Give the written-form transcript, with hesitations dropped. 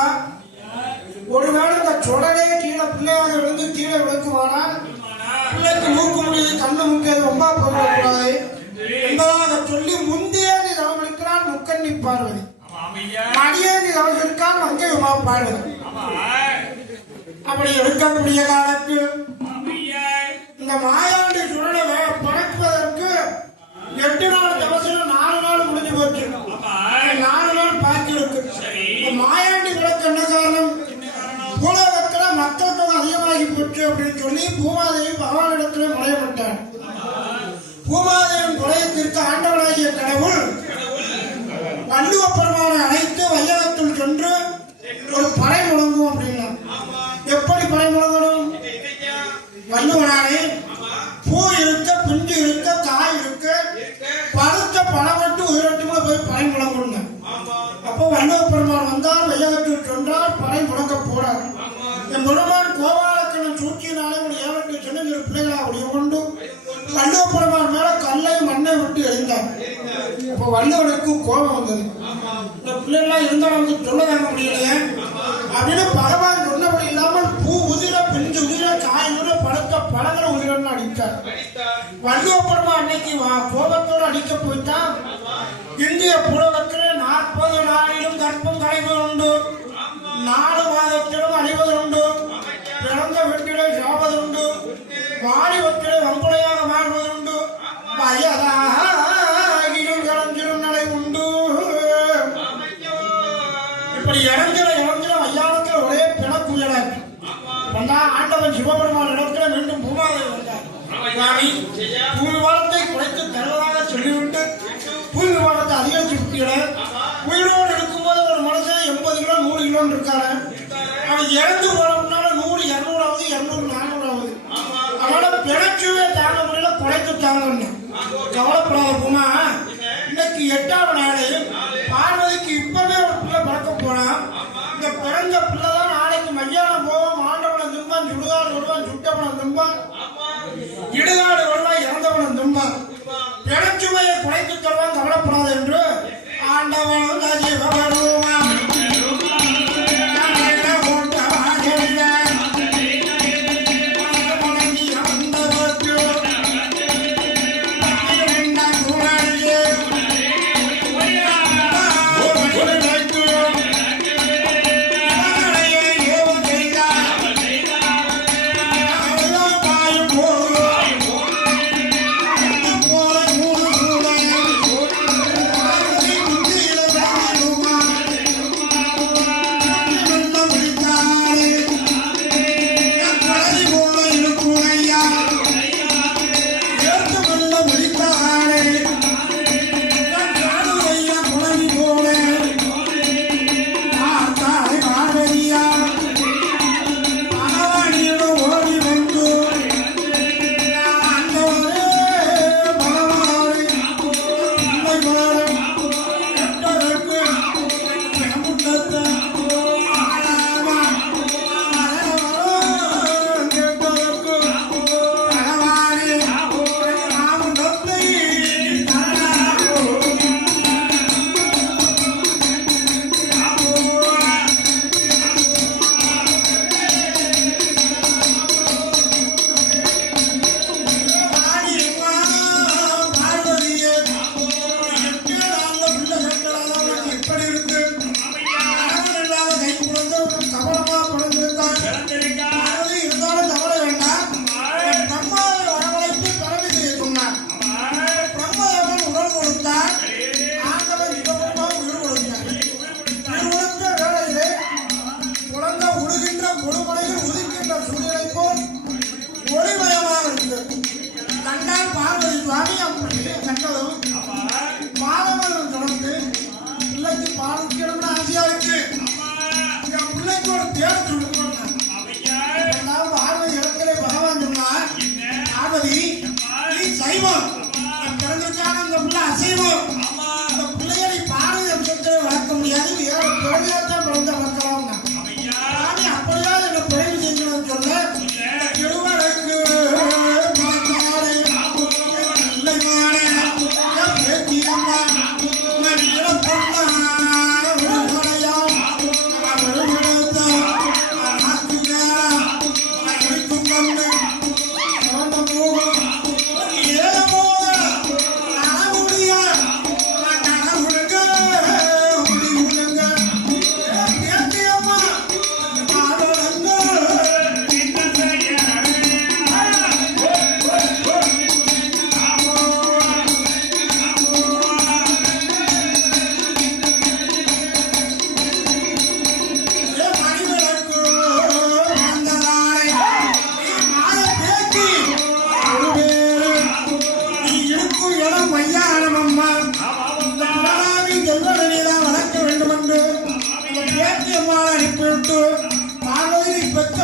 விழுவா. ஒருவேளை இந்த சுடலே கீழே பிள்ளையாக விழுந்து கீழே விழுக்குமானால் பிள்ளைக்கு மூக்கு முடியுது கண்ணு முக்கியது ரொம்ப போகக்கூடாது என்பதாக சொல்லி முந்தேறி தவம் இருக்கிறான் முக்கண்ணி பார்வதி. மடியேறி தவம் இருக்கான் மங்கை உமா பார்வதி. அப்படி இருக்கக்கூடிய காலத்தில் இந்த மாயாண்டி சுடலை பறக்குவதற்கு 8 நாள் தவசில் 4 நாள் முடிஞ்சு போச்சு. 4 நாள் பாக்கி இருக்கு. மாயாண்டி விளக்கு என்ன காரணம்? பூலோகத்துல மக்கள் தொகை அதிகமாகி போச்சு அப்படின்னு சொல்லி பூமாதேவி பகவானிடத்திலே முறையப்பட்டார். பூமாதேவின் குறையத்திற்கு ஆண்டவனாகிய கடவுள் வள்ளுவ பெருமானை அழைத்து வையகத்தில் சென்று ஒரு பறை முழங்கும் அப்படின்னா எப்படி பறை முழங்கணும்? வள்ளுவனானே பூ இருக்க பிஞ்சு இருக்க காய் இருக்க பழுத்த பழம் விட்டு உயிரட்டுமா போய் பறை முழங்கணும். அப்போ வள்ளுவ பெருமான் வந்தால் வையகத்தில் சென்றால் பறை முழங்க போறார். என் பெருமான் கோபாலக்கண்ணன் சூழ்ச்சியினாலே ஒரு 7-8 சின்ன பிள்ளைகளா உடைய கொண்டு வள்ளுவ பெருமான் மேல கல்லை மண்ணை விட்டு எழுந்தார். அப்போ வள்ளுவனுக்கு கோபம் வந்தது. இந்த பிள்ளைகளாம் இருந்தால் நமக்கு சொல்ல வாங்க முடியலையே அப்படின்னு பகவான் சொன்னபடி இல்லாமல் பூ உதிர பிஞ்சு உதிர காய் உதிர பழுத்த பழங்களை உதிரன்னு அடித்தார். வள்ளுவ பெருமான் அன்னைக்கு கோபத்தோடு அடிக்க போய்தான். இந்திய புலகத்திலே 40 நாளிலும் கற்பம் களைவது உண்டு, 4 மாதத்திலும் அணிவது உண்டு, பிறந்த வீட்டிலே சாவது உண்டு, வாலிபத்திலே வம்புலையாக மாறுவது உண்டு, வயதாகிலும் இறஞ்சிடும் நிலை உண்டு. இப்படி இறஞ்சிட ஐயானத்தில் ஒரே பிணக்குயலாச்சு வந்தா. ஆண்டவன் சிவபெருமான் இடத்துல மீண்டும் பூமாதேவி வந்தார். பூமி வாரத்தை குறைத்து தருவதாக சொல்லிவிட்டு பூமி வாரத்தை அதிகரிச்சு விட்டீங்க. உயிரோடு இருக்கும்போது ஒரு மனுஷன் 80 கிலோ 100 கிலோன்னு இருக்காரு. அவன் இறந்து போனோம்னால 100 200 ஆகுது, 200 400 ஆகுது. அதனால பிழைச்சுவே தாங்க முடியல, குறைத்து தாங்கன்னு கவலைப்படாத பூமா. இன்னைக்கு 8ஆம் நாள் பார்வதிக்கு இப்பவே ஒரு பிள்ளை பறக்க போனா. இந்த பிறந்த பிள்ளைதான் நாளைக்கு மத்தியானம் போவோம். ஆண்டவனை தும்பான், சுடுகாடு வருவான், சுட்டவனை தும்பான், இடுகாடு வருவான், இறந்தவனை தும்பான். பிழைச்சுவையை குறைத்து தருவான், கவலைப்படாது என்று ஆண்டவன் பெற்று பார்வதி பெற்ற